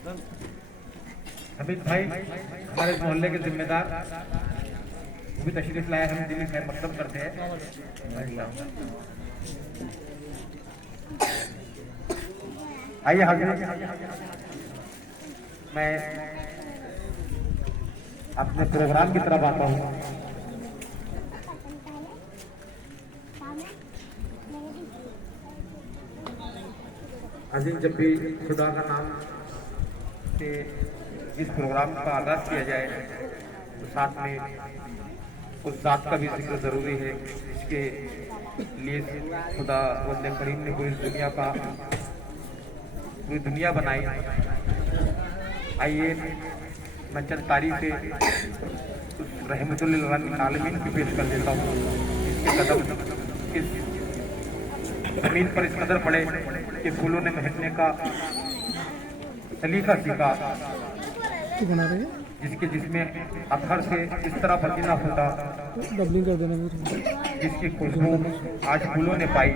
हमीद भाई हमारे मोहल्ले के जिम्मेदार, वो भी तशरीफ लाए, हम दिल्ली खैर मकदम करते हैं। आइए हाजिर, मैं अपने प्रोग्राम की तरफ आता हूँ। अजीम, जब भी खुदा का नाम से इस प्रोग्राम का आगाज किया जाए तो साथ में उस जात का भी जिक्र जरूरी है जिसके लिए खुदा वंदे करीम ने पूरी दुनिया बनाई। आइए मैं चंद तारीफें उस रहमतुल लिल आलमीन की पेश कर देता हूँ जिसके कदम इस जमीन पर इस कदर पड़े कि फूलों ने महकने का सलीका सीखा, जिसके जिसमें अथर से इस तरह पसीना होता जिसकी खुशबू आज फूलों ने पाई।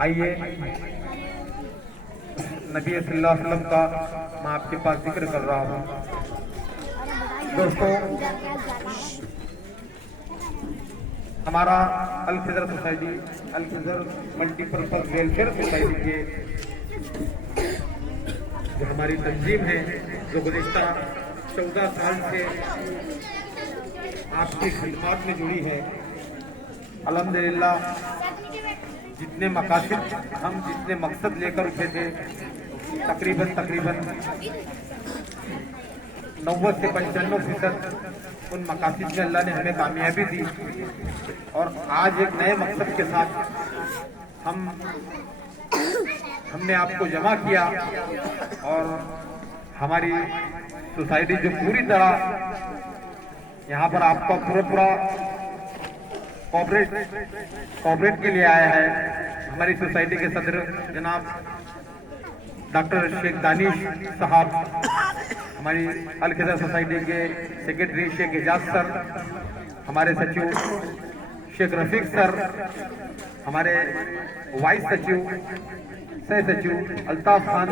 आइए नबी सल्लल्लाहु अलैहि वसल्लम का मैं आपके पास जिक्र कर रहा हूँ। दोस्तों, हमारा अल खिज़र सोसाइटी, अल खिज़र मल्टीपर्पज वेलफेयर सोसाइटी के जो हमारी तंजीम है, जो गुज़िश्ता 14 साल से आपकी खिदमत में जुड़ी है, अल्हम्दुलिल्लाह जितने मकासद हम जितने मकसद लेकर उठे थे तकरीबन 90 से 95% उन मकासद में अल्लाह ने हमें कामयाबी दी। और आज एक नए मकसद के साथ हमने आपको जमा किया और हमारी सोसाइटी जो पूरी तरह यहाँ पर आपका पूरा कॉपरेट के लिए आया है। हमारी सोसाइटी के सदर जनाब डॉक्टर शेख दानिश साहब, हमारी अल खिज़र सोसाइटी के सेक्रेटरी शेख एजाज सर, हमारे सचिव शेख रफीक सर, हमारे वाइस सचिव सह सचिव अल्ताफ खान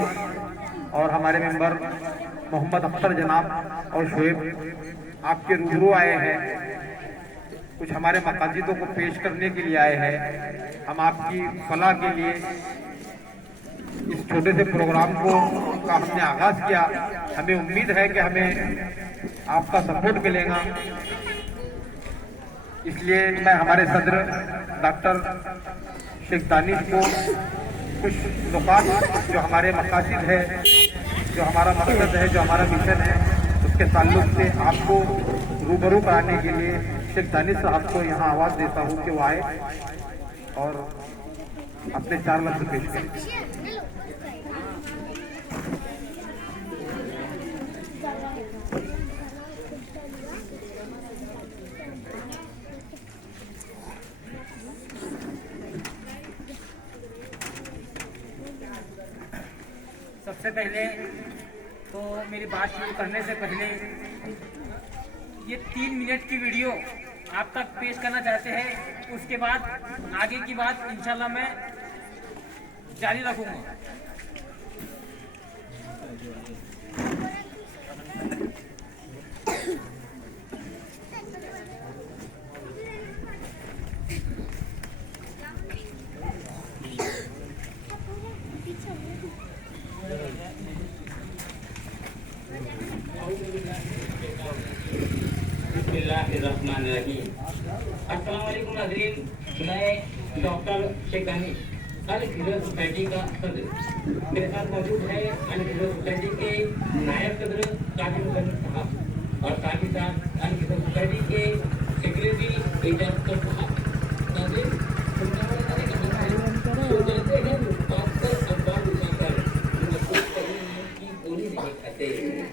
और हमारे मेंबर मोहम्मद अख्तर जनाब और शोएब आपके रूबरू आए हैं। कुछ हमारे मकासदों को पेश करने के लिए आए हैं। हम आपकी फलाह के लिए इस छोटे से प्रोग्राम का हमने आगाज किया। हमें उम्मीद है कि हमें आपका सपोर्ट मिलेगा, इसलिए मैं हमारे सदर डॉक्टर शेख दानिश को कुछ नुकात जो हमारे मकासद है, जो हमारा मकसद है, जो हमारा मिशन है, उसके ताल्लुक से आपको रूबरू कराने के लिए शेख दानिश साहब को यहाँ आवाज़ देता हूँ कि वो आए और अपने 4 लफ्ज़ पेश करें। सबसे पहले तो मेरी बात शुरू करने से पहले ये 3 मिनट की वीडियो आप तक पेश करना चाहते हैं। उसके बाद आगे की बात इंशाल्लाह मैं जारी रखूंगा। अस्सलाम वालेकुम नाज़रीन, मैं डॉक्टर शेख दानिश अल खिज़र सोसाइटी का सदर, मेरे साथ मौजूद है अल खिज़र सोसाइटी के नायब सदर कासिम साहब और साथ ही साथ अल खिज़र सोसाइटी के सेक्रेटरी एजाज साहब। नाज़रीन, जैसे हैं अक्सर अखबार उठाकर की गोली नहीं खाते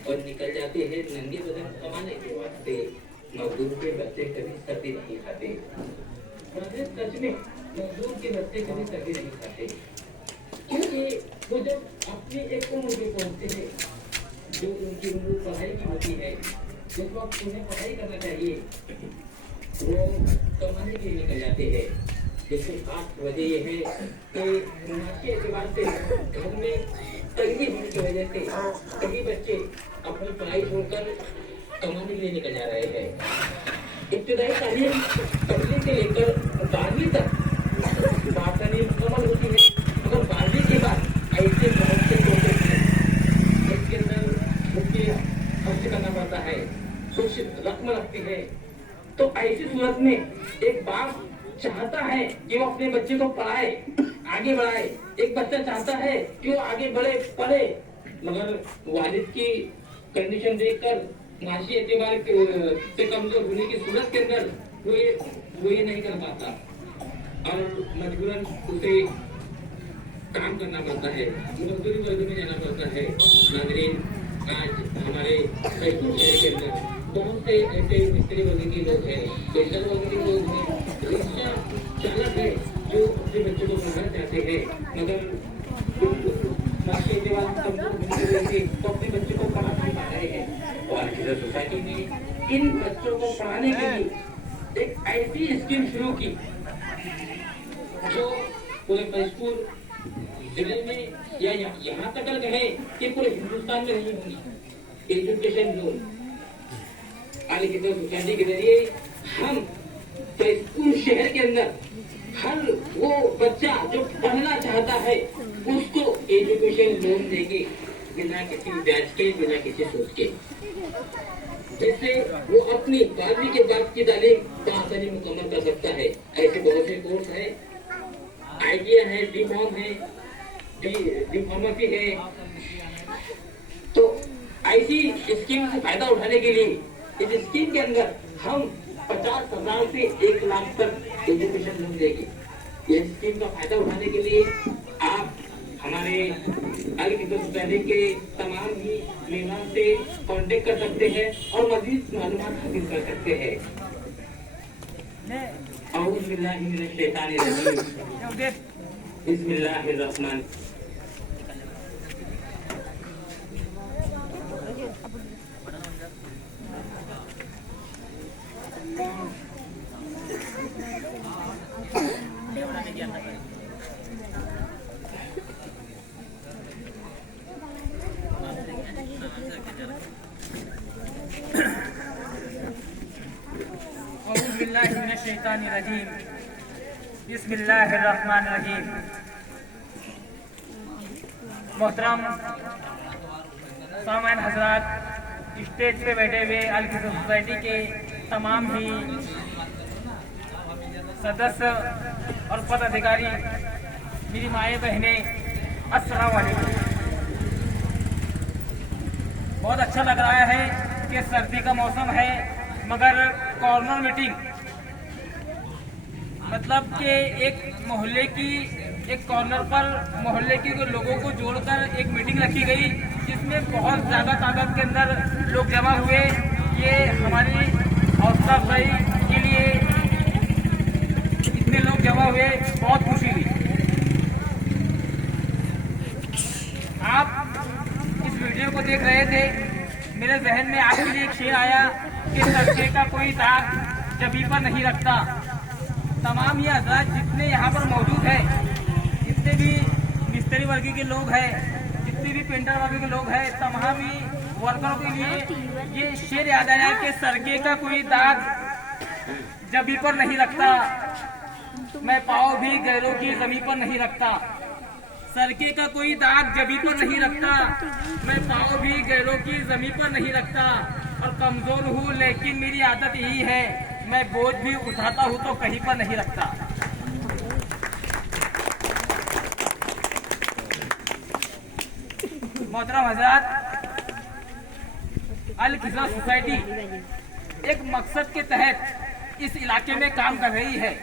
और निकल जाते हैं नंगे बदन कमाने के वास्ते। मजदूर के बच्चे कभी सब्जी नहीं खाते। सच में मजदूर के बच्चे कभी सब्जी नहीं खाते, क्योंकि वो जब अपनी एक उम्र में पहुंचते हैं जो उनकी उम्र पढ़ाई की होती है, जिस वक्त उन्हें पढ़ाई करना चाहिए वो कमाने के लिए निकल जाते हैं। जिसकी खास वजह यह है कि मुनाफे के एतबार से घर में तंगी होने की वजह वजह से कई बच्चे अपनी पढ़ाई छोड़कर कमाने के लिए निकल जा रहे हैं। इब्तदाई तालीम पहले से लेकर 12वीं तक बासानी मुकम्मल होती है, मगर 12वीं के बाद ऐसे बहुत से कोर्सेज हैं इसके अंदर मुझे खर्च करना पड़ता है, कुछ रकम लगती है। तो ऐसी सूरत में एक बाप चाहता है कि वो अपने बच्चे को पढ़ाए, आगे बढ़ाए। एक बच्चा चाहता है कि वो आगे बढ़े, पढ़े, मगर वालिद की कंडीशन देखकर माशी एतबार से कमजोर होने की सूरत के अंदर वो ये नहीं कर पाता और मजबूरन उसे काम करना पड़ता है, मजदूरी वर्ग में जाना पड़ता है। नाज़रीन, आज हमारे बैतूल शहर के अंदर बहुत से ऐसे मिस्त्री वर्ग के लोग हैं, पेशर वर्ग के लोग हैं, रिक्शा चालक है जो अपने बच्चों को पढ़ाना चाहते हैं, मगर माशी एतबार कमजोर होने की वजह से वो अपने बच्चों को पढ़ा नहीं पा रहे हैं। और किधर सोसाइटी ने इन बच्चों को पढ़ाने के लिए एक ऐसी स्कीम शुरू की जो पूरे मशहूर जिले में या यहाँ तक कहे कि पूरे हिंदुस्तान में नहीं होगी। एजुकेशन लोन अल किधर सोसाइटी के जरिए हम स्कूल शहर के अंदर हर वो बच्चा जो पढ़ना चाहता है उसको एजुकेशन लोन देंगे, बिना किसी ब्याज के, बिना किसी सूद के, जिससे वो अपनी 12वीं के बाद की तालीम बआसानी मुकम्मल कर सकता है। ऐसे बहुत से कोर्स है, आइडिया है, डीकॉम है, डिप्लोमेसी है। तो ऐसी स्कीम से फायदा उठाने के लिए इस स्कीम के अंदर हम 50,000 से 1 लाख तक एजुकेशन लोन देंगे। ये स्कीम का फायदा उठाने के लिए आप हमारे अल किधर सोसाइटी के तमाम ही मेहमान से कांटेक्ट कर सकते हैं और मजीद मालूमात हासिल कर सकते हैं। औज़ु बिल्लाहि मिनश शैतानिर रजीम, बिस्मिल्लाहिर रहमान। बिस्मिल्लाहिर्रहमानिर्रहीम, बिस्मिल्लाहिर्रहमानिर्रहीम। मोहतरम सामाइन हजरात, स्टेज पे बैठे हुए अल किधर सोसाइटी के तमाम ही सदस्य और पदाधिकारी, मेरी माएँ बहनें, अस्सलाम वालेकुम। बहुत अच्छा लग रहा है कि सर्दी का मौसम है, मगर कॉर्नर मीटिंग मतलब कि एक मोहल्ले की एक कॉर्नर पर मोहल्ले के लोगों को जोड़कर एक मीटिंग रखी गई, जिसमें बहुत ज़्यादा तादाद के अंदर लोग जमा हुए। ये हमारी हौसला अफजाई के लिए इतने लोग जमा हुए, बहुत खुशी हुई। आप इस वीडियो को देख रहे थे, मेरे जहन में आपके लिए एक शेर आया कि सदके का कोई दाग जबी पर नहीं रखता। तमाम ये हजरात जितने यहाँ पर मौजूद हैं, जितने भी मिस्त्री वर्ग के लोग हैं, जितने भी पेंटर वर्ग के लोग हैं, तमाम ही वर्करों के लिए ये शेर याद आया कि सदके का कोई दाग जबी पर नहीं रखता, मैं पाँव भी गैरों की जमीन पर नहीं रखता। सदके का कोई दाग जबी पर नहीं रखता, मैं पाँव भी गैरों की जमीन पर नहीं रखता। और कमजोर हूँ लेकिन मेरी आदत यही है, मैं बोझ भी उठाता हूँ तो कहीं पर नहीं रखता। मोहतरम हज़रात, अल किधर सोसाइटी एक मकसद के तहत इस इलाके में काम कर रही है,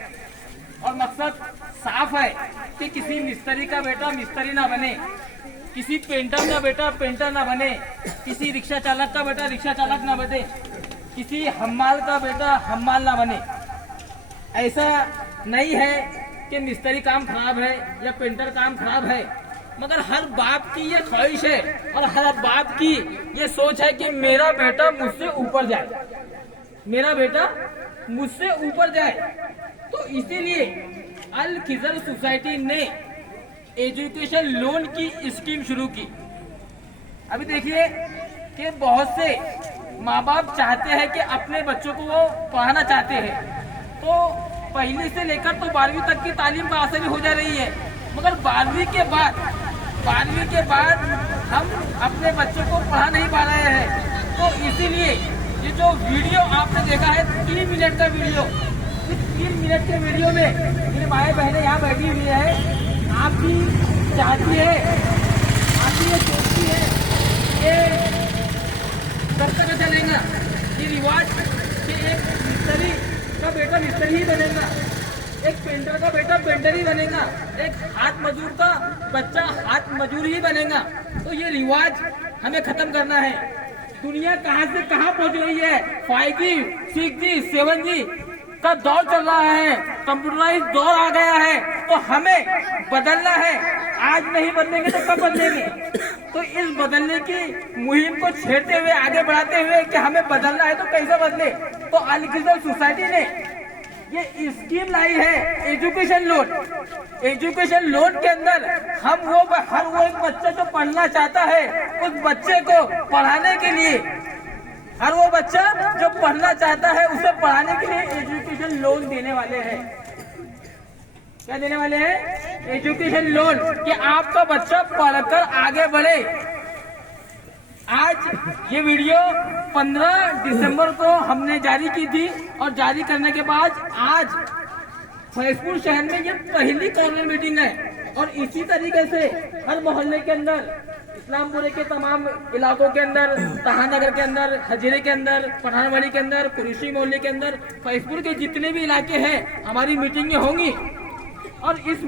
और मकसद साफ है कि किसी मिस्त्री का बेटा मिस्त्री ना बने, किसी पेंटर का बेटा पेंटर ना बने, किसी रिक्शा चालक का बेटा रिक्शा चालक ना बने, किसी हम्माल का बेटा हम्माल ना बने। ऐसा नहीं है कि मिस्त्री काम खराब है या पेंटर काम खराब है, मगर हर बाप की ये ख्वाहिश है और हर बाप की ये सोच है कि मेरा बेटा मुझसे ऊपर जाए, मेरा बेटा मुझसे ऊपर जाए। तो इसीलिए अल खिजर सोसाइटी ने एजुकेशन लोन की स्कीम शुरू की। अभी देखिए कि बहुत से माँ बाप चाहते हैं कि अपने बच्चों को वो पढ़ाना चाहते हैं, तो पहली से लेकर तो 12वीं तक की तालीम का आसानी हो जा रही है, मगर 12वीं के बाद हम अपने बच्चों को पढ़ा नहीं पा रहे हैं। तो इसीलिए ये जो वीडियो आपने देखा है 3 मिनट का वीडियो, इस 3 मिनट के वीडियो में मेरे भाई बहनें यहाँ बैठी हुई है, आप भी चाहती है, आप भी ये सोचती है कि करता कैसा लेगा ये रिवाज कि एक मिस्त्री का बेटा मिस्त्री ही बनेगा, एक पेंटर का बेटा पेंटर ही बनेगा, एक हाथ मजदूर का बच्चा हाथ मजदूर ही बनेगा। तो ये रिवाज हमें खत्म करना है। दुनिया कहां से कहां पहुंच रही है, 5G, 6G, 7G का दौर चल रहा है, कंप्यूटराइज दौर आ गया है, तो हमें बदलना है। आज नहीं बदलेंगे तो कब बदलेंगे? तो इस बदलने की मुहिम को छेड़ते हुए, आगे बढ़ाते हुए कि हमें बदलना है तो कैसे बदले, तो अल खिज़र सोसाइटी ने ये स्कीम लाई है एजुकेशन लोन। एजुकेशन लोन के अंदर हम हर वो एक बच्चा जो पढ़ना चाहता है उस बच्चे को पढ़ाने के लिए, हर वो बच्चा जो पढ़ना चाहता है उसे पढ़ाने के लिए एजुकेशन लोन देने वाले हैं। क्या देने वाले हैं? एजुकेशन लोन, कि आपका बच्चा पढ़कर आगे बढ़े। आज ये वीडियो 15 दिसंबर को हमने जारी की थी, और जारी करने के बाद आज फैजपुर शहर में ये पहली कॉर्नर मीटिंग है, और इसी तरीके से हर मोहल्ले के अंदर, इस्लामपुरे के तमाम इलाकों के अंदर, तहानगर के अंदर, हजीरे के अंदर, पठानवाड़ी के अंदर, कुरेशी मोहल्ले के अंदर, फैजपुर के जितने भी इलाके हैं हमारी मीटिंगें होंगी। और इस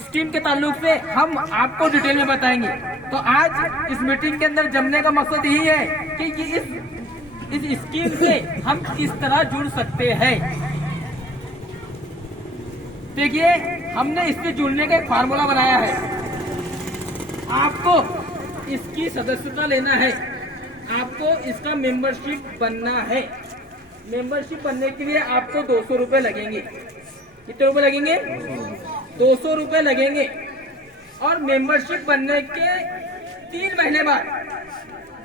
स्कीम के ताल्लुक से हम आपको डिटेल में बताएंगे। तो आज इस मीटिंग के अंदर जमने का मकसद यही है कि इस स्कीम से हम किस तरह जुड़ सकते हैं। देखिए, हमने इससे जुड़ने का एक फार्मूला बनाया है। आपको इसकी सदस्यता लेना है, आपको इसका मेंबरशिप बनना है। मेंबरशिप बनने के लिए आपको 200 रुपए लगेंगे। कितने रुपए लगेंगे? 200 रुपए लगेंगे। और मेंबरशिप बनने के 3 महीने बाद,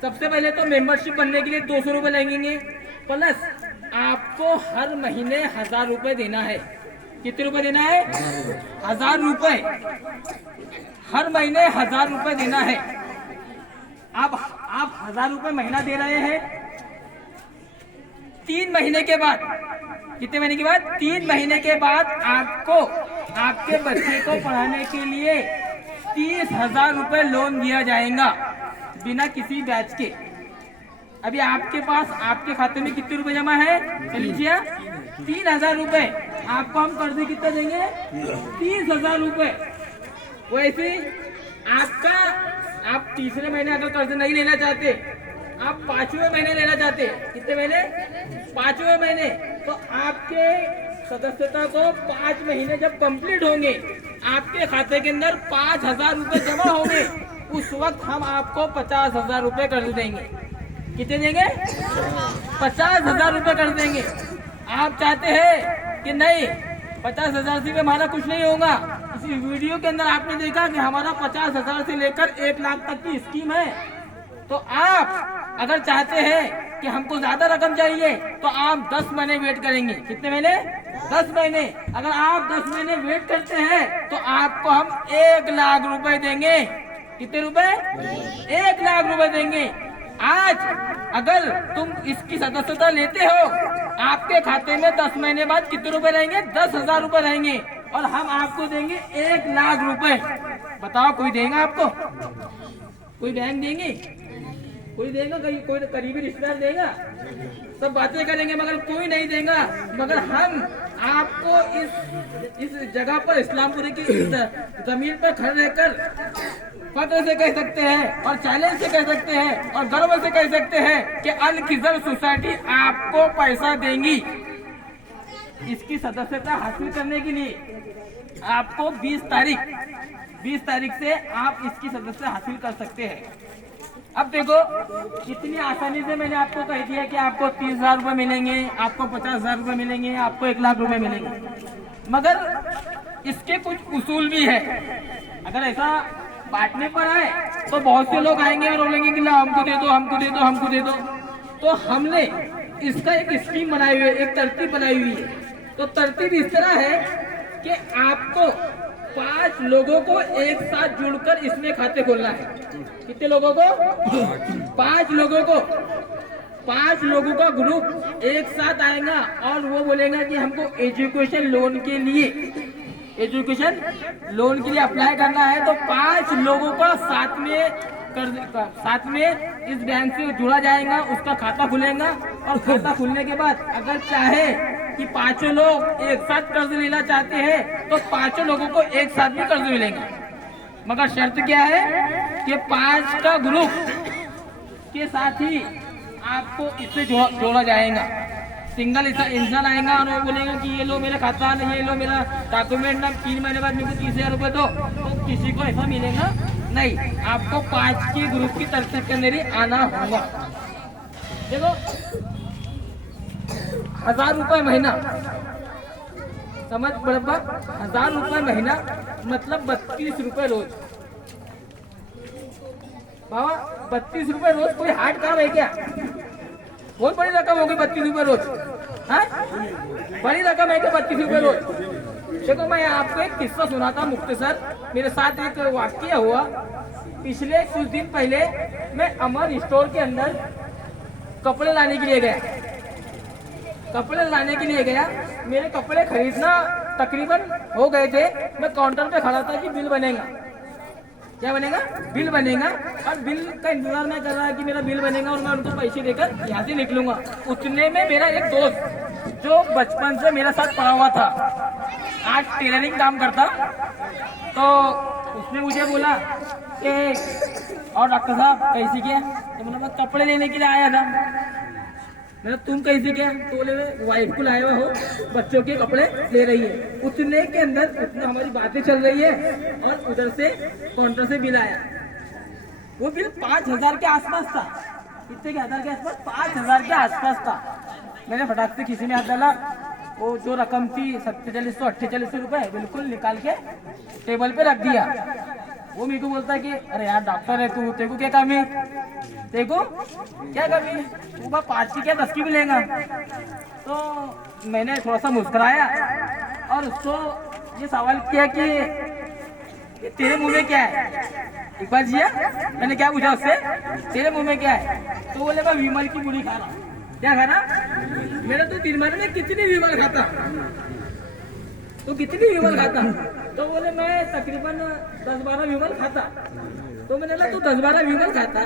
सबसे पहले तो मेंबरशिप बनने के लिए 200 रुपए लगेंगे, प्लस आपको हर महीने 1000 रुपए देना है। कितने रुपए देना है? 1000 रुपए। हर महीने 1000 रुपए देना है। अब आप 1000 रुपए महीना दे रहे हैं। 3 महीने के बाद, कितने महीने के बाद? 3 महीने के बाद आपको आपके बच्चे को पढ़ाने के लिए 30,000 रुपए लोन दिया जाएगा, बिना किसी ब्याज के। अभी आपके पास, आपके खाते में कितने रुपए जमा है? चलिए 3,000 रुपए। आपको हम कर्ज कितना देंगे? 30,000 रुपए। वैसे आप तीसरे महीने अगर कर्ज नहीं लेना चाहते, आप 5वें महीने लेना चाहते, कितने महीने? 5वें महीने, तो आपके सदस्यता को 5 महीने जब कंप्लीट होंगे, आपके खाते के अंदर 5,000 रुपए जमा होंगे, उस वक्त हम आपको 50,000 रुपए कर्ज देंगे। कितने देंगे? 50,000 रुपए कर्ज देंगे। आप चाहते हैं कि नहीं, 50,000 से हमारा कुछ नहीं होगा। इसी वीडियो के अंदर आपने देखा कि हमारा 50,000 से लेकर 1 लाख तक की स्कीम है। तो आप अगर चाहते हैं कि हमको ज्यादा रकम चाहिए, तो आप 10 महीने वेट करेंगे। कितने महीने? 10 महीने। अगर आप 10 महीने वेट करते हैं तो आपको हम 1 लाख रुपए देंगे। कितने रुपए? 1 लाख रुपए देंगे। आज अगर तुम इसकी सदस्यता लेते हो, आपके खाते में 10 महीने बाद कितने रुपए रहेंगे? 10,000 रुपए रहेंगे, और हम आपको देंगे 1 लाख रुपए। बताओ, कोई देगा आपको? कोई बैंक देंगे? कोई देगा? कोई करीबी रिश्तेदार देगा? सब बातें करेंगे मगर कोई नहीं देगा। मगर हम आपको इस जगह पर, इस्लामपुरी की जमीन पर खड़े रहकर फख्र से कह सकते हैं, और चैलेंज से कह सकते हैं, और गर्व से कह सकते हैं कि अल खिज़र सोसाइटी आपको पैसा देंगी। इसकी सदस्यता हासिल करने के लिए आपको 20 तारीख से आप इसकी सदस्यता हासिल कर सकते हैं। अब देखो, कितनी आसानी से मैंने आपको कह दिया कि आपको 30,000 रुपए मिलेंगे, आपको 50,000 रुपए मिलेंगे, आपको 1 लाख रुपए मिलेंगे। मगर इसके कुछ उसूल भी है। अगर ऐसा बांटने पर आए तो बहुत से लोग आएंगे और बोलेंगे कि ला हमको दे दो, हमको दे दो, हमको दे दो। तो हमने इसका एक स्कीम बनाई हुई है, एक तरतीब बनाई हुई है। तो तरतीब इस तरह है कि आपको 5 लोगों को एक साथ जुड़कर इसमें खाते खोलना है। कितने लोगों को? 5 लोगों को। 5 लोगों का ग्रुप एक साथ आएगा और वो बोलेगा कि हमको एजुकेशन लोन के लिए अप्लाई करना है। तो 5 लोगों का साथ में इस बैंक से जुड़ा जाएगा, उसका खाता खुलेगा। और खाता खुलने के बाद अगर चाहे कि 5 लोग एक साथ कर्ज लेना चाहते हैं तो 5 लोगों को एक साथ भी कर्ज मिलेगा। मगर शर्त क्या है कि 5 का ग्रुप के साथ ही आपको इससे जोड़ा जाएगा। सिंगल इंसान आएगा और वो बोलेगा कि ये लो मेरा खाता, ये लो मेरा डॉक्यूमेंट, ना 3 महीने बाद मेरे को 30,000 रुपये दो, तो किसी को ऐसा मिलेगा नहीं। आपको 5 के ग्रुप की तरफ के अंदर ही आना होगा। देखो 1000 रुपये महीना, समझ बराबर, 1000 रुपये महीना मतलब 32 रुपये रोज। बाबा 32 रुपये रोज कोई हार्ड काम है क्या? बहुत बड़ी रकम होगी 32 रुपये रोज। हाँ, बड़ी रकम है क्या 32 रुपये रोज? देखो मैं आपको एक किस्सा सुनाता हूँ मुख्तसर। मेरे साथ एक वाकया हुआ। पिछले कुछ दिन पहले मैं अमर स्टोर के अंदर कपड़े लाने के लिए गया। मेरे कपड़े खरीदना तकरीबन हो गए थे। मैं काउंटर पे खड़ा था कि बिल बनेगा। क्या बनेगा? बिल बनेगा। और बिल का इंतजार मैं कर रहा कि मेरा बिल बनेगा और मैं उनको पैसे देकर यहाँ से निकलूंगा। उतने में मेरा एक दोस्त जो बचपन से मेरे साथ पढ़ा हुआ था, आज टेलरिंग काम करता, तो उसने मुझे बोला कि और डॉक्टर साहब कैसी क्या? तो बोला मैं कपड़े लेने के लिए आया था। मैंने तुम कैसी क्या? तो बोले वाइफ को लाया हुआ हो, बच्चों के कपड़े ले रही है। उतने के अंदर हमारी बातें चल रही है और उधर से काउंटर से बिल आया। वो बिल 5,000 के आसपास था। कितने के? 1000 के आसपास, 5,000 के आसपास था। मैंने फटाक से किसी में हाथ डाला, वो जो रकम थी 4748 रुपये बिल्कुल निकाल के टेबल पे रख दिया। वो मेरे को बोलता है कि अरे यार डॉक्टर है तू, तेरे को क्या कमी? देखो क्या कमी? तू 5 की क्या 10 की भी लेगा? तो मैंने थोड़ा सा मुस्कुराया और उसको ये सवाल किया कि तेरे मुंह में क्या है? एक बार जिया, मैंने क्या पूछा उससे, तेरे मुंह में क्या है? तो बोले मैं विमल की पूरी खा रहा। क्या खाना? मेरा तो 3 महीने में कितनी विमल खाता? तो कितनी विमल खाता? तो बोले मैं तकरीबन 10-12 विमल खाता। तो मैंने बोला तू 10-12 विमल खाता,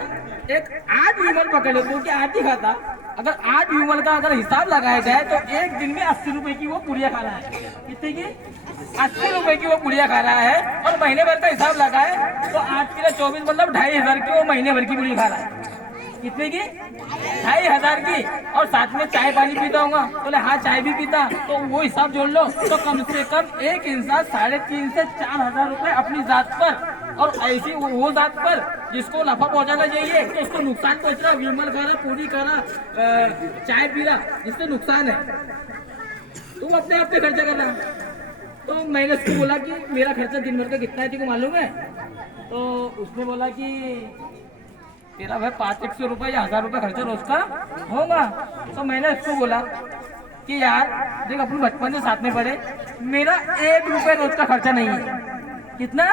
एक 8 विमल पकड़ लो, क्योंकि 8 ही खाता। अगर 8 विमल का अगर हिसाब लगाया जाए तो एक दिन में 80 रुपए की वो पुड़िया खा रहा है। कितने की? 80 रुपए की वो पुड़िया खा रहा है। और महीने भर का हिसाब लगाए तो 8 के 24 मतलब 2500 की वो महीने भर की पुड़ी खा रहा है। कितने की? 2500 की। और साथ में चाय पानी पीता होगा? बोले हाँ चाय भी पीता। तो वो हिसाब जोड़ लो तो कम से कम एक इंसान 3,500 से 4,000 रुपए अपनी जात पर, और ऐसी वो जात पर जिसको नफा पहुंचाना चाहिए तो उसको नुकसान पहुंच रहा। विमल खा रहा, पूरी खा रहा, चाय पी रहा, जिससे नुकसान है। तुम अपने आप पे खर्चा करना। तो मैंने उसको बोला कि मेरा खर्चा दिन भर का कितना है तेरे को मालूम है? तो उसने बोला कि तेरा भाई 500 रुपये या 1000 रुपये खर्चा रोज का होगा। तो मैंने उसको बोला कि यार देख अपन बचपन से साथ में पढ़े, मेरा 1 रुपये रोज का खर्चा नहीं है। कितना?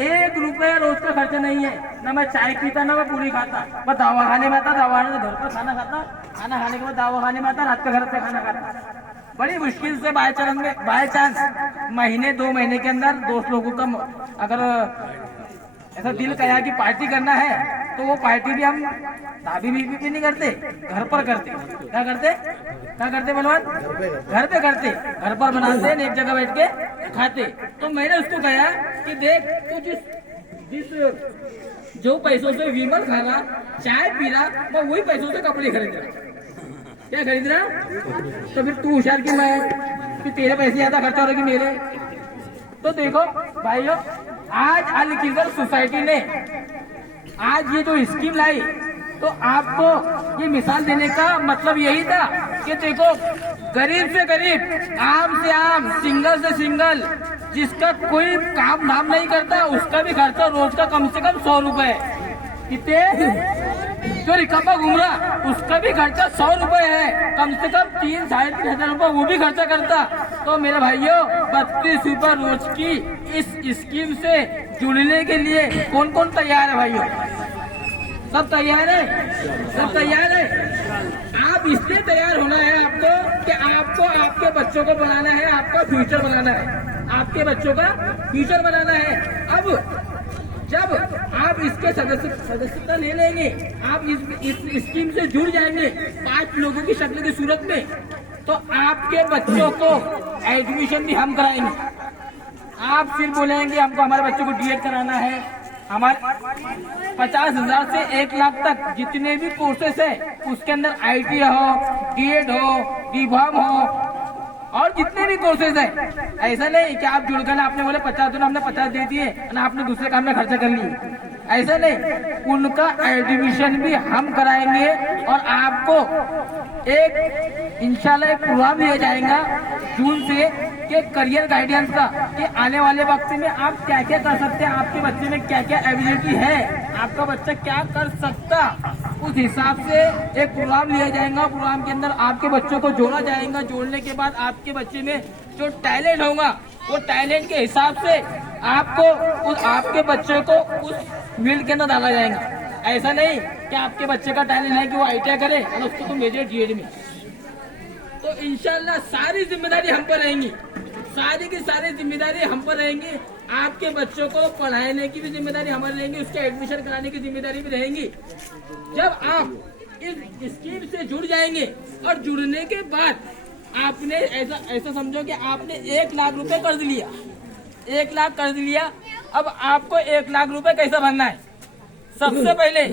1 रुपया रोज का खर्चा नहीं है। ना मैं चाय पीता, ना मैं पूरी खाता। मैं दवा खाने में आता, दवा खाने से घर पर खाना खाता, खाना खाने के बाद दवा खाने में आता, रात का घर पे खाना खाता। बड़ी मुश्किल से बाय चांस महीने 2 महीने के अंदर दोस्त लोगों का अगर ऐसा दिल कहा कि पार्टी करना है तो वो पार्टी भी हम दाबी भी नहीं करते, घर पर करते। क्या करते बलवान? घर पे करते, घर पर बनाते हैं, एक जगह बैठ के खाते। तो मैंने उसको कहा कि देख तू जिस जो पैसों से विमल खा रहा, चाय पी रहा, मैं वही पैसों से कपड़े खरीद रहा। क्या खरीद रहा? तो फिर तू होशियार क्यों है कि तेरे पैसे ज्यादा खर्चा हो रहे कि मेरे? तो देखो भाइयों, आज अल किदर सोसाइटी ने आज ये जो स्कीम लाई, तो आपको ये मिसाल देने का मतलब यही था कि देखो गरीब से गरीब, आम से आम, सिंगल से सिंगल, जिसका कोई काम धाम नहीं करता उसका भी खर्चा रोज का कम से कम 100 रुपए। कितने? जो रिकम्बा घूम रहा उसका भी खर्चा 100 रुपए है, कम से कम 3-3.5 हजार रुपए वो भी खर्चा करता। तो मेरे भाइयों 32 रुपए रोज की इस स्कीम से जुड़ने के लिए कौन कौन तैयार है भाइयों? सब तैयार है? सब तैयार है? आप इसलिए तैयार होना है आपको कि आपको आपके बच्चों को बनाना है, आपका फ्यूचर बनाना है, आपके बच्चों का फ्यूचर बनाना है। अब जब आप इसके सदस्यता ले लेंगे, आप इस स्कीम से जुड़ जाएंगे 5 लोगों की शक्ल की सूरत में, तो आपके बच्चों को एडमिशन भी हम कराएंगे। आप सिर्फ बोलेंगे हमको हमारे बच्चों को डीएड कराना है, हमारे 50,000 से 1 लाख तक जितने भी कोर्सेस है उसके अंदर आईटी हो, डीएड हो, डीफार्म हो और जितने भी कोर्सेज है। ऐसा नहीं कि आप जुड़ कर आपने बोले 50 तो हमने 50 दे दिए और आपने दूसरे काम में खर्चा कर लिए, ऐसा नहीं। उनका एडमिशन भी हम कराएंगे और आपको एक इंशाल्लाह एक प्रोग्राम दिया जाएगा जून से कि करियर गाइडेंस का, कि आने वाले वक्त में आप क्या क्या कर सकते हैं, आपके बच्चे में क्या क्या एबिलिटी है, आपका बच्चा क्या कर सकता, उस हिसाब से एक प्रोग्राम लिया जाएगा। प्रोग्राम के अंदर आपके बच्चों को जोड़ा जाएगा। जोड़ने के बाद आपके बच्चे में जो टैलेंट होगा वो टैलेंट के हिसाब से आपको आपके बच्चे को उस फील्ड के अंदर डाला जाएगा। ऐसा नहीं कि आपके बच्चे का टैलेंट है कि वो आईटीआई करे और उसको तो मेजर डीएड में। तो इंशाल्लाह सारी जिम्मेदारी हम पर रहेंगी, सारी की सारी जिम्मेदारी हम पर रहेंगी। आपके बच्चों को पढ़ाने की भी जिम्मेदारी हमारी रहेंगी, उसके एडमिशन कराने की जिम्मेदारी भी रहेंगी। जब आप इस स्कीम से जुड़ जाएंगे और जुड़ने के बाद आपने ऐसा समझो कि आपने 1 लाख रुपए कर्ज लिया, 1 लाख कर्ज लिया। अब आपको 1 लाख रुपए कैसे भरना है? सबसे पहले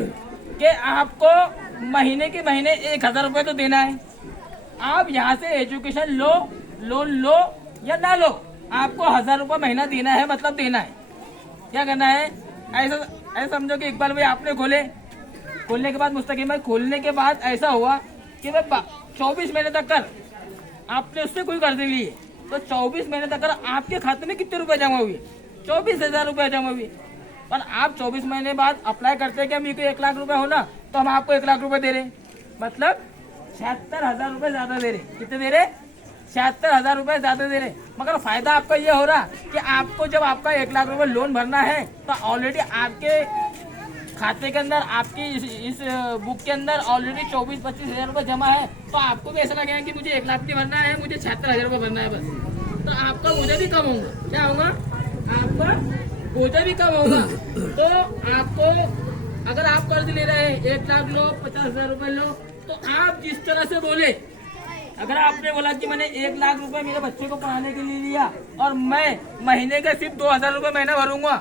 कि आपको महीने के महीने 1,000 रुपए तो देना है। आप यहाँ से एजुकेशन लोन लो या ना लो, आपको 1,000 रुपए महीना देना है, मतलब देना है। क्या करना है? ऐसा समझो कि इकबाल भाई आपने खोलने के बाद मुस्तकीम खोलने के बाद ऐसा हुआ कि भाई 24 महीने तक कर आपने उससे कोई कर्ज लिए, तो 24 महीने तक कर आपके खाते में कितने रुपए जमा हुए? 24,000 रुपए जमा हुए। पर आप 24 महीने बाद अप्लाई करते हैं कि मेरे को 1 लाख रुपए होना, तो हम आपको 1 लाख रुपए दे रहे, मतलब 76,000 रुपए ज्यादा दे रहे। कितने दे रहे? 76,000 रुपए ज्यादा दे रहे। मगर फायदा आपका ये हो रहा कि आपको जब आपका 1 लाख रुपए लोन भरना है तो ऑलरेडी आपके खाते के अंदर आपकी इस बुक के अंदर ऑलरेडी 24-25 हजार रुपए जमा है। तो आपको भी ऐसा लगेगा कि मुझे 1 लाख नहीं भरना है, मुझे 76,000 रुपए भरना है बस। तो आपका बोझा भी कम होगा। क्या होगा? आपका बोझा भी कम होगा। तो आपको अगर आप कर्ज ले रहे हैं 1 लाख लो, 50,000 रुपए लो, तो आप जिस तरह से बोले, अगर आपने बोला कि मैंने 1 लाख रुपए मेरे बच्चे को पढ़ाने के लिए लिया और मैं महीने का सिर्फ 2,000 रुपए महीना भरूंगा,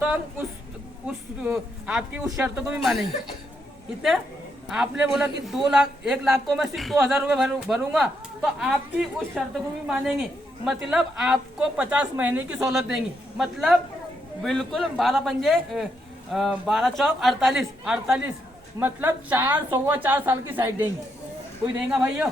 तो हम आपकी उस शर्त को भी मानेंगे। कितने? आपने बोला कि 1 लाख को मैं सिर्फ 2,000 रुपए भरूंगा, तो आपकी उस शर्त को भी मानेंगे। मतलब आपको 50 महीने की सहूलत देंगे, मतलब बिल्कुल 12 पंजे 12 चौक 48, मतलब 4 साल की साइड देंगे। कोई देगा भाइयों?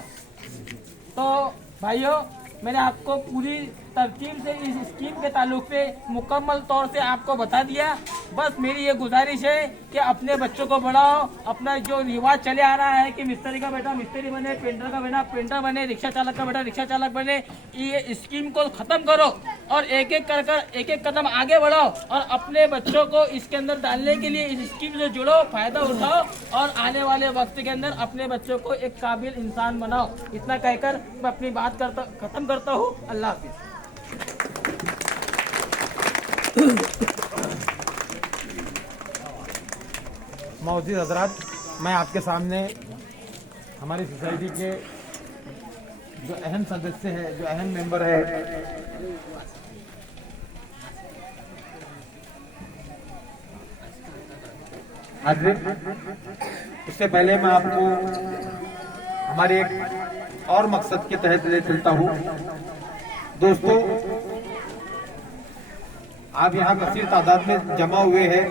तो भाइयों मैंने आपको पूरी तरतीब से इस स्कीम के ताल्लुक से मुकम्मल तौर से आपको बता दिया। बस मेरी ये गुजारिश है कि अपने बच्चों को बढ़ाओ। अपना जो रिवाज चले आ रहा है कि मिस्त्री का बेटा मिस्त्री बने, पेंटर का बेटा पेंटर बने, रिक्शा चालक का बेटा रिक्शा चालक बने, ये स्कीम को खत्म करो और एक एक कदम आगे बढ़ाओ और अपने बच्चों को इसके अंदर डालने के लिए इस स्कीम से जुड़ो, फायदा उठाओ और आने वाले वक्त के अंदर अपने बच्चों को एक काबिल इंसान बनाओ। इतना कहकर मैं अपनी बात खत्म करता हूँ। अल्लाह हाफिज। मौजूद हजरात, मैं आपके सामने हमारी सोसाइटी के जो अहम सदस्य है, जो अहम मेंबर है, उससे पहले मैं आपको हमारे एक और मकसद के तहत ले चलता हूँ। दोस्तों, आप यहाँ कसीर तादाद में जमा हुए हैं।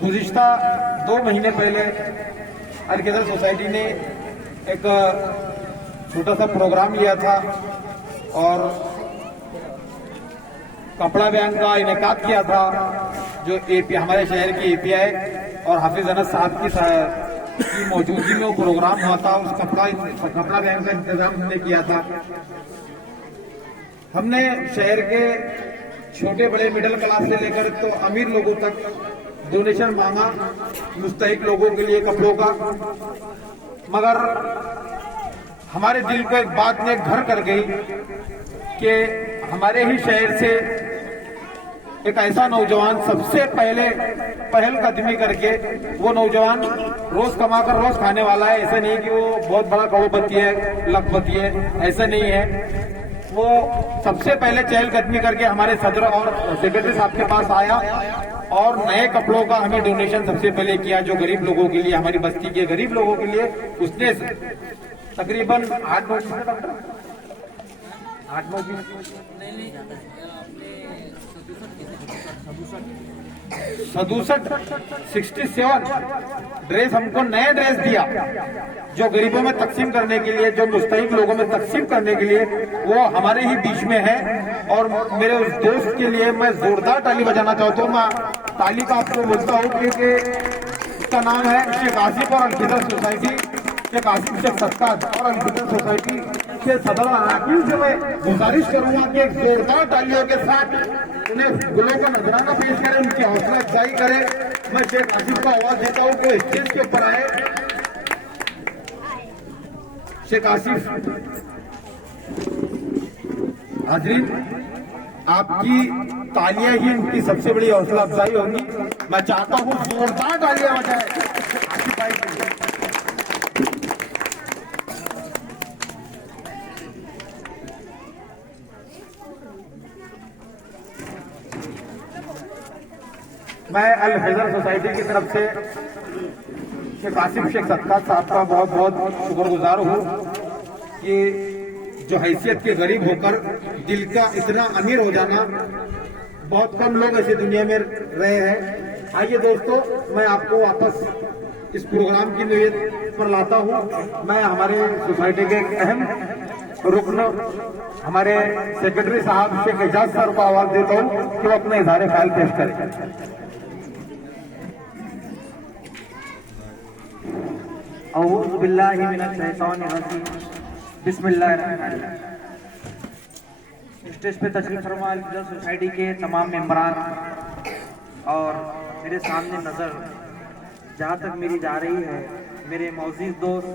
गुज़िश्ता 2 महीने पहले अलकिदर सोसाइटी ने एक छोटा सा प्रोग्राम लिया था और कपड़ा बैंक का इनेकाद किया था, जो एपी हमारे शहर की एपीआई और हाफिज अनस साहब की मौजूदगी में वो प्रोग्राम हुआ था। उस कपड़ा बैंक का इंतजाम हमने किया था। हमने शहर के छोटे बड़े मिडिल क्लास से लेकर तो अमीर लोगों तक डोनेशन मांगा मुस्तहिक लोगों के लिए कपड़ों का, मगर हमारे दिल को एक बात ने घर कर गई कि हमारे ही शहर से एक ऐसा नौजवान सबसे पहले पहल कदमी करके, वो नौजवान रोज कमाकर रोज खाने वाला है, ऐसा नहीं कि वो बहुत बड़ा करोड़पति है, लखपति है, ऐसा नहीं है। वो सबसे पहले चहलकदमी करके हमारे सदर और सेक्रेटरी साहब के पास आया और नए कपड़ों का हमें डोनेशन सबसे पहले किया, जो गरीब लोगों के लिए, हमारी बस्ती के गरीब लोगों के लिए उसने तकरीबन 67 ड्रेस हमको नए ड्रेस दिया, जो गरीबों में तकसीम करने के लिए, जो मुस्तहिक लोगों में तकसीम करने के लिए, वो हमारे ही बीच में है। और मेरे उस दोस्त के लिए मैं जोरदार ताली बजाना चाहता हूँ। मैं ताली का आपको बोलता हूँ क्योंकि उसका नाम है शेख आसिफ और अलखिदर सोसाइटी, शेख आसिफ शेख सत्तार और अलखिदर सोसाइटी के सदर अराकीन से मैं गुजारिश करूंगा कि एक जोरदार तालियों के साथ उन्हें गुलों का नजराना पेश करें, उनकी हौसला अफजाई करें। मैं शेख आसिफ को आवाज देता हूँ कि स्टेज के ऊपर आए। शेख आसिफ, हाजरीन, आपकी तालियां ही इनकी सबसे बड़ी हौसला अफजाई होगी। मैं चाहता हूँ जोरदार तालियां बजाएं आसिफ भाई के लिए। मैं अल हैदर सोसाइटी की तरफ से शेख आसिफ शेख सत्तार साहब का बहुत बहुत शुक्रगुजार हूँ कि जो हैसियत के गरीब होकर दिल का इतना अमीर हो जाना, बहुत कम लोग ऐसे दुनिया में रहे हैं। आइए दोस्तों, मैं आपको वापस इस प्रोग्राम की नोयत पर लाता हूँ। मैं हमारे सोसाइटी के अहम रुकन हमारे सेक्रेटरी साहब शेख एजाज सर को आवाज देता हूँ कि वो अपने इज़हार ख्याल पेश करें। औज़ु बिल्लाहि मिनश शैतानिर रजीम, बिस्मिल्लाहिर रहमानिर रहीम। स्टेज पे तशरीफ फरमा अलखिदर सोसाइटी के तमाम मेंबरान और मेरे सामने नज़र जहाँ तक मेरी जा रही है, मेरे मौजूद दोस्त,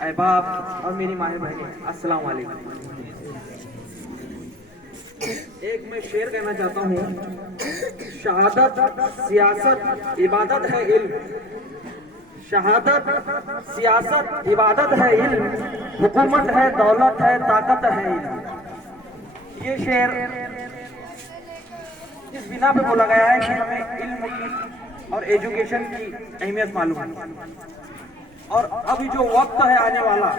अहबाब और मेरी माँ बहनें, अस्सलाम वालेकुम। एक मैं शेर कहना चाहता हूँ, शहादत सियासत इबादत है इल्म, शहादत सियासत इबादत है इल्म, हुकूमत है दौलत है ताकत है इल्म। ये शेर इस बिना पे बोला गया है कि हमें इल्म की और एजुकेशन की अहमियत मालूम है। और अभी जो वक्त है आने वाला,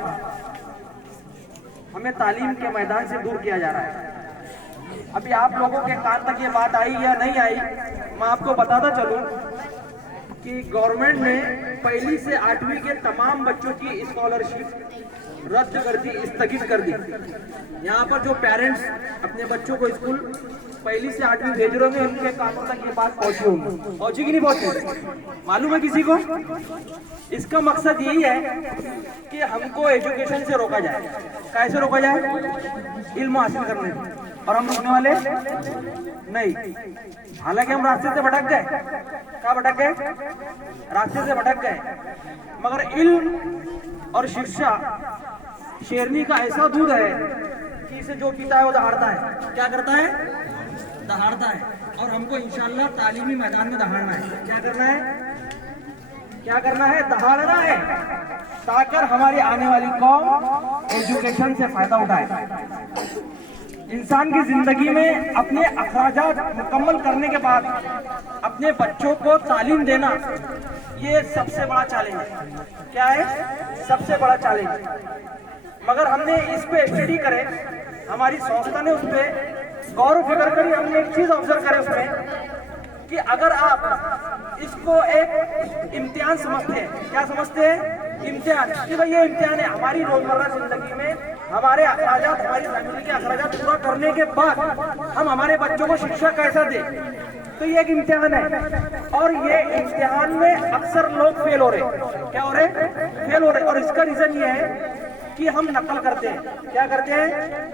हमें तालीम के मैदान से दूर किया जा रहा है। अभी आप लोगों के कान तक ये बात आई या नहीं आई, मैं आपको बताता चलूं कि गवर्नमेंट ने 1ली से 8वीं के तमाम बच्चों की स्कॉलरशिप रद्द कर दी, स्थगित कर दी। यहाँ पर जो पेरेंट्स अपने बच्चों को स्कूल 1ली से 8वीं भेज रहे होंगे, उनके कानों तक ये बात पहुंची होगी। पहुंची कि नहीं पहुंची मालूम है किसी को? इसका मकसद यही है कि हमको एजुकेशन से रोका जाए। कैसे रोका जाए? इल्म हासिल करने से। और हम रुकने वाले नहीं। हालांकि हम रास्ते से भटक गए। कहाँ भटक गए? रास्ते से भटक गए। मगर इल्म और शिक्षा शेरनी का ऐसा दूध है कि इसे जो पीता है वो दहाड़ता है। क्या करता है? दहाड़ता है। और हमको इंशाल्लाह तालीमी मैदान में दहाड़ना है। क्या करना है? क्या करना है? दहाड़ना है, ताकि हमारी आने वाली कौम एजुकेशन से फायदा उठाए। इंसान की जिंदगी में अपने अखराजात मुकम्मल करने के बाद अपने बच्चों को तालीम देना, ये सबसे बड़ा चैलेंज है। क्या है? सबसे बड़ा चैलेंज। मगर हमने इस पे स्टडी करे, हमारी संस्था ने उस पर गौर फिक्र करी। हमने एक चीज ऑब्जर्व करे उसमें कि अगर आप इसको एक इम्तिहान समझते हैं, क्या समझते हैं? इम्तिहान, कि भाई ये इम्तिहान है। हमारी रोजमर्रा जिंदगी में हमारे अखराजात, हमारी फैमिली के अखराजात पूरा करने के बाद हम हमारे बच्चों को शिक्षा कैसा दें, तो ये एक इम्तिहान है। और ये इम्तिहान में अक्सर लोग फेल हो रहे। क्या हो रहे? फेल हो रहे। और इसका रीजन ये है कि हम नकल करते हैं। क्या करते हैं?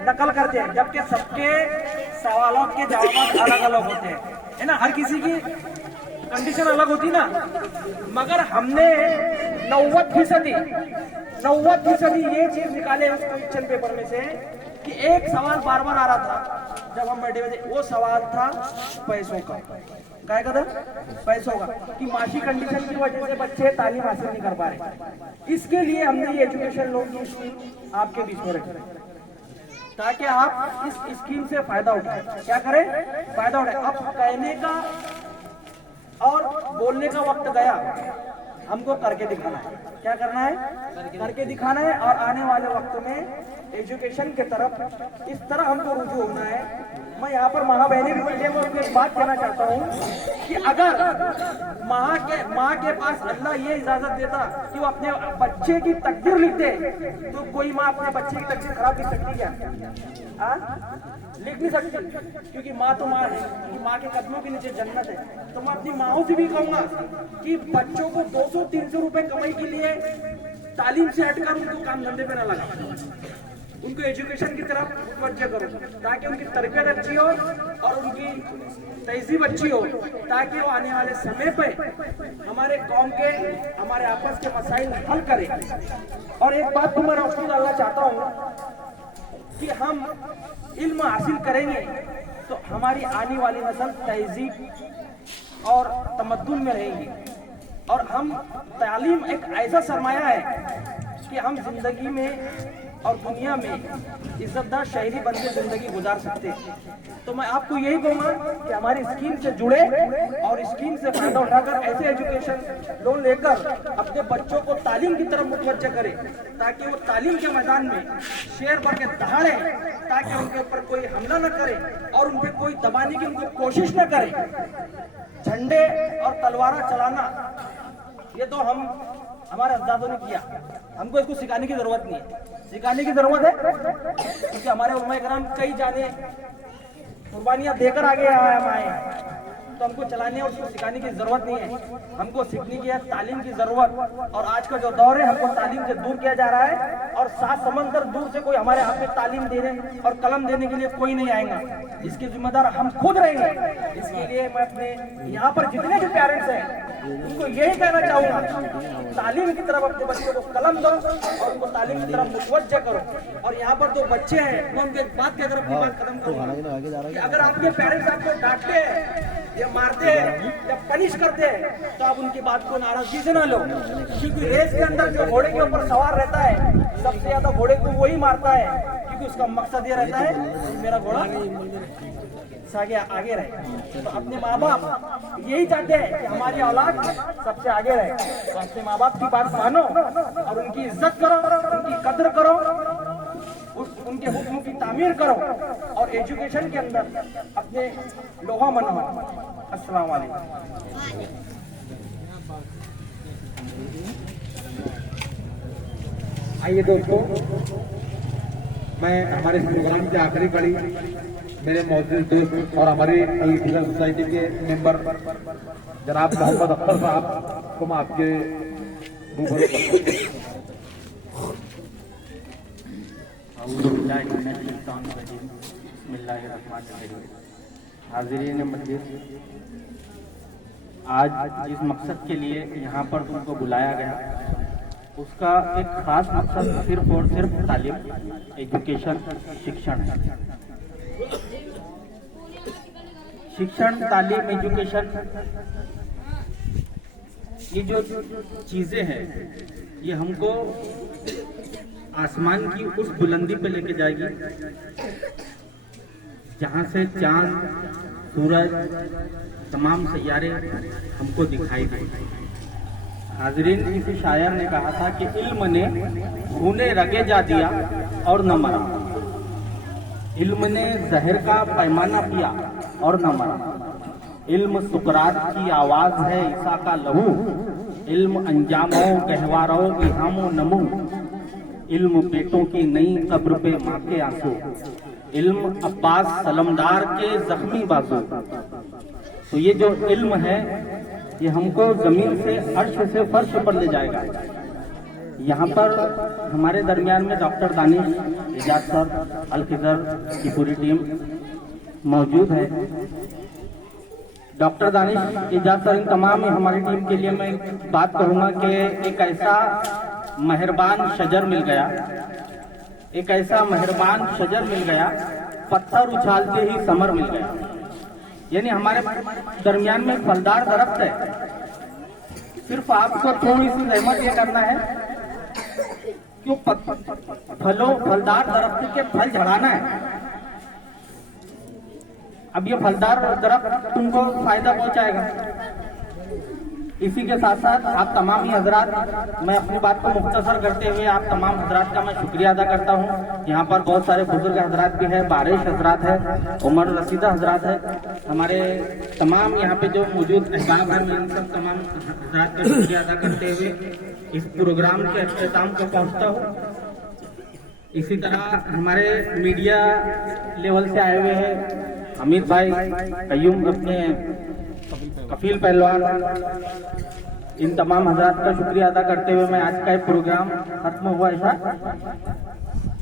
नकल करते हैं, जबकि सबके सवालों के जवाब अलग अलग होते हैं, है ना। हर किसी की कंडीशन अलग होती ना। मगर हमने 90% ये चीज निकाले उस क्वेश्चन पेपर में से कि एक सवाल बार बार आ रहा था जब हम बैठे हुए थे। वो सवाल था पैसों का। क्या था? पैसों का, कि माशी कंडीशन की वजह से बच्चे तालीम हासिल नहीं कर पा रहे। इसके लिए हमने ये एजुकेशन लोन की स्कीम आपके बीच में रखी, ताकि आप इस स्कीम से फायदा उठाएं। क्या करें? फायदा उठाएं। अब कहने का और बोलने का वक्त गया, हमको करके दिखाना है। क्या करना है? करके दिखाना है। और आने वाले वक्त में एजुकेशन के तरफ इस तरह हमको रुजू होना है। मैं यहाँ पर माँ बहनें भी बैठे, मैं उनको एक बात कहना चाहता हूँ कि अगर माँ के पास अल्लाह ये इजाजत देता कि वो अपने बच्चे की तकदीर लिख दे, तो कोई माँ अपने बच्चे की तकदीर खराब लिख सकती क्या? लिख नहीं सकती, क्योंकि माँ तो माँ है, माँ के कदमों के नीचे जन्नत है। तो मैं अपनी माँओं से भी कहूंगा कि बच्चों को 200-300 रुपए कमाई के लिए तालीम से हटकर उनको काम धंधे पे न लगा, उनको एजुकेशन की तरफ मुतवज्जह करो, ताकि उनकी तरबियत अच्छी हो और उनकी तहजीब अच्छी हो, ताकि वो आने वाले समय पे हमारे कौम के, हमारे आपस के मसाइल हल करें। और एक बात को मैं रोशनी डालना चाहता हूँ कि हम इल्म हासिल करेंगे तो हमारी आने वाली नस्ल तहजीब और तमद्दुन में रहेगी। और हम तालीम एक ऐसा सरमाया है कि हम जिंदगी में और दुनिया में इज्जतदार शहरी बनके जिंदगी गुजार सकते हैं। तो मैं आपको यही कहूँगा कि हमारी स्कीम से जुड़े और स्कीम से फायदा उठाकर ऐसे एजुकेशन लोन लेकर अपने बच्चों को तालीम की तरफ मुतवज्जह करें, ताकि वो तालीम के मैदान में शेर भर के दहाड़े, ताकि उनके ऊपर कोई हमला न करे और उनपे कोई दबाने की उनकी कोशिश न करे। झंडे और तलवारा चलाना ये तो हमारे अजदादों ने किया, हमको इसको सिखाने की जरूरत नहीं है। सिखाने की जरूरत है क्योंकि हमारे उलमा इकराम कई जाने कुर्बानियां देकर आगे आए, तो हमको चलाने और उसको सिखाने की जरूरत नहीं है। हमको सीखने की है तालीम की जरूरत। और आज का जो दौर है, हमको तालीम से दूर किया जा रहा है और 7 समंदर दूर से कोई हमारे हाथ में तालीम देने और कलम देने के लिए कोई नहीं आएगा। इसके जिम्मेदार हम खुद रहेंगे। इसके लिए मैं अपने यहाँ पर जितने भी पेरेंट्स हैं उनको यही कहना चाहूंगा, तालीम की तरफ अपने बच्चों को कलम दो और उनको तालीम की तरफ मुतवज्जह करो। और यहाँ पर जो बच्चे हैं मैं उनके बात के अगर अपनी बात खत्म करूंगा कि अगर आपके पेरेंट्स आपको डांटते हैं या मारते हैं या पनिश करते हैं तो आप उनकी बात को नाराजगी से ना लो, क्योंकि रेस के अंदर जो घोड़े के ऊपर सवार रहता है सबसे ज्यादा घोड़े को वही मारता है, क्योंकि उसका मकसद ये रहता है मेरा घोड़ा आगे रहे। तो अपने माँ बाप यही चाहते हैं कि हमारी औलाद सबसे आगे रहे। तो अपने माँ बाप की बात मानो और उनकी इज्जत करो, उनकी कद्र करो, उनके हुक्म की तामीर करो और एजुकेशन के अंदर अपने लोहा मनो। अस्सलाम वालेकुम। आइए दोस्तों, मैं हमारे प्रोग्राम की आखिरी कड़ी मेरे मौजूद दोस्त और हमारी अल-खिज़र सोसाइटी के मेंबर जनाब मोहम्मद अख्तर साहब को मैं आपके रूबरू करता हूँ। हाज़रीन मस्जिद, आज जिस मकसद के लिए यहाँ पर तुमको बुलाया गया उसका एक खास मकसद सिर्फ और सिर्फ तालीम, एजुकेशन, शिक्षण, तालीम, एजुकेशन, ये जो चीज़ें हैं ये हमको आसमान की उस बुलंदी पे लेके जाएगी जहाँ से चांद, सूरज, तमाम सैयारे हमको दिखाई देंगे। हाज़रीन, किसी शायर ने कहा था कि इल्म ने खूने रगे जा दिया और न मरा, इल्म ने जहर का पैमाना पिया और न मरा, इल्म सुकरात की आवाज है ईसा का लहू, इल्म अंजामों गहवारों इल्हामो नमू, इल्म बेटों की नई कब्र पे माँ के आंसू, इल्म अब्बास सलमदार के जख्मी बाजू। तो ये जो इल्म है ये हमको जमीन से अर्श से फर्श पर ले जाएगा। यहाँ पर हमारे दरमियान में डॉक्टर दानिश, इजाज सर, अल-खिज़र की पूरी टीम मौजूद है। डॉक्टर दानिश, इजाज सर, इन तमाम हमारी टीम के लिए मैं बात कहूँगा कि एक ऐसा मेहरबान शजर मिल गया, एक ऐसा मेहरबान शजर मिल गया, पत्थर उछालते ही समर मिल गया। यानी हमारे दरमियान में फलदार दरख्त है, सिर्फ आपको थोड़ी सी रहमत ये करना है क्यों फलदार दरख्त के फल झड़ाना है। अब ये फलदार दरख्त तुमको फायदा पहुंचाएगा। इसी के साथ साथ आप तमाम ही हजरात, मैं अपनी बात को मुख्तसर करते हुए आप तमाम हजरात का मैं शुक्रिया अदा करता हूँ। यहाँ पर बहुत सारे बुजुर्ग हजरात भी है, बारिश हजरात है, उमर रसीदा हजरात है, हमारे तमाम यहाँ पे जो मौजूद अहबाब है, मैं इन सब तमाम हजरात का शुक्रिया अदा करते हुए इस प्रोग्राम के अख्ताम को पहुँचता हूँ। इसी तरह हमारे मीडिया लेवल से आए हुए हैं अमित भाई, कयूम, अपने कफील पहलवान, इन तमाम हजरात का शुक्रिया अदा करते हुए मैं आज का ये प्रोग्राम खत्म हुआ ऐसा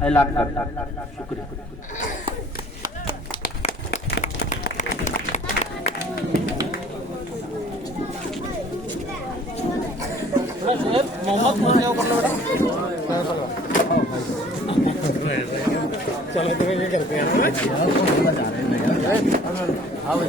ऐलान करता हूं। शुक्रिया। चलो तो ये करते हैं Hello.